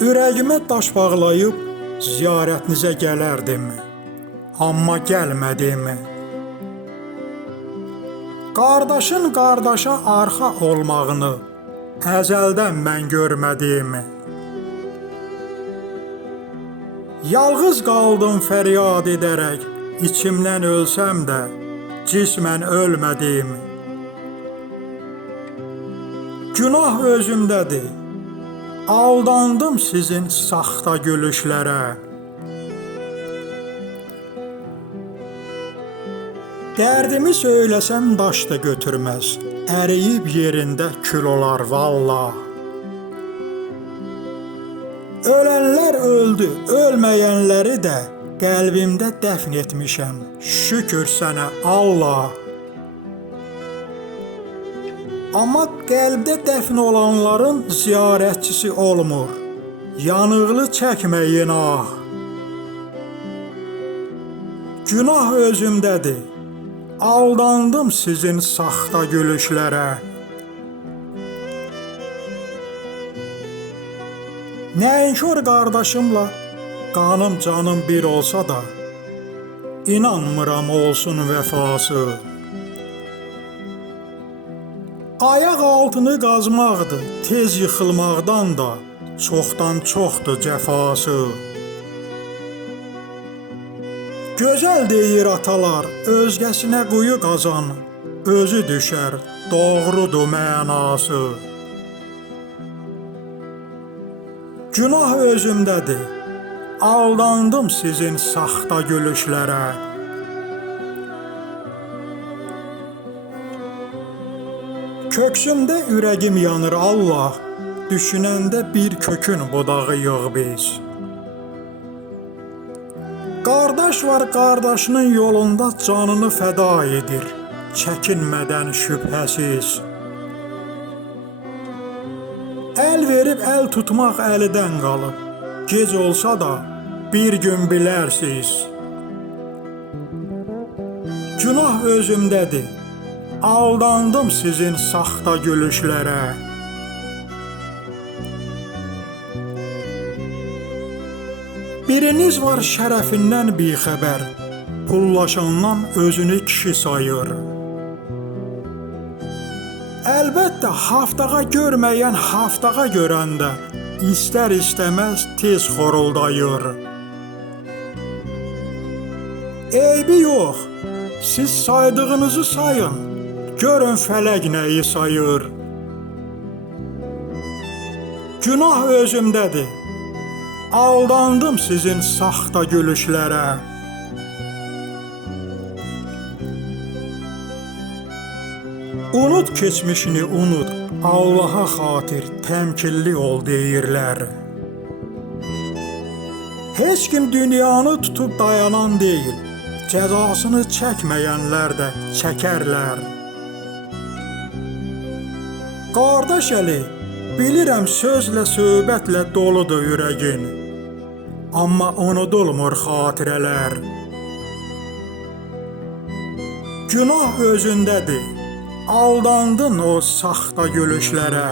Ürəyimə daş bağlayıb ziyarətinizə gələrdim, amma gəlmədim. Qardaşın qardaşa arxa olmağını əzəldən mən görmədim. Yalğız qaldım fəryad edərək, içimdən ölsəm də cismən ölmədim. Günah özümdədir, aldandım sizin saxta gülüşlərə. Dərdimi söyləsəm daş da götürməz, əriyib yerində kül olar vallah. Ölənlər öldü, ölməyənləri də qəlbimdə dəfn etmişəm, şükür sənə Allah. Amma qəlbdə dəfn olanların ziyarətçisi olmur, yanıqlı çəkməyin ah. Günah özümdədir, aldandım sizin saxta gülüşlərə. Nəyinkör qardaşımla qanım canım bir olsa da, inanmıram olsun vəfası. Ayaq altını qazmaqdır, tez yıxılmaqdan da çoxdan çoxdur cəfası. Gözəl deyir atalar, özgəsinə quyu qazan, özü düşər, doğrudur mənası. Günah özümdədir, aldandım sizin saxta gülüşlərə. Köksümdə ürəgim yanır Allah, düşünəndə bir kökün budağı yığ biz. Qardaş var qardaşının yolunda canını fəda edir, çəkinmədən şübhəsiz. Əl verib əl tutmaq əldən qalıb, gec olsa da bir gün bilərsiz. Günah özümdədir, aldandım sizin saxta gülüşlərə. Biriniz var şərəfindən bixəbər, pullaşandan özünü kişi sayır. Əlbəttə haftağa görməyən haftağa görəndə istər istəməz tez xoruldayır. Eybi yox, siz saydığınızı sayın, görün fələk nəyi sayır. Günah özümdədir, aldandım sizin saxta gülüşlərə. Unut keçmişini unut, Allaha xatir təmkinli ol deyirlər. Heç kim dünyanı tutub dayanan deyil, cəzasını çəkməyənlər də çəkərlər. Qardaş əli, bilirəm sözlə, söhbətlə doludur ürəgin, amma unudulmur xatirələr. Günah özündədir, aldandın o saxta gülüşlərə.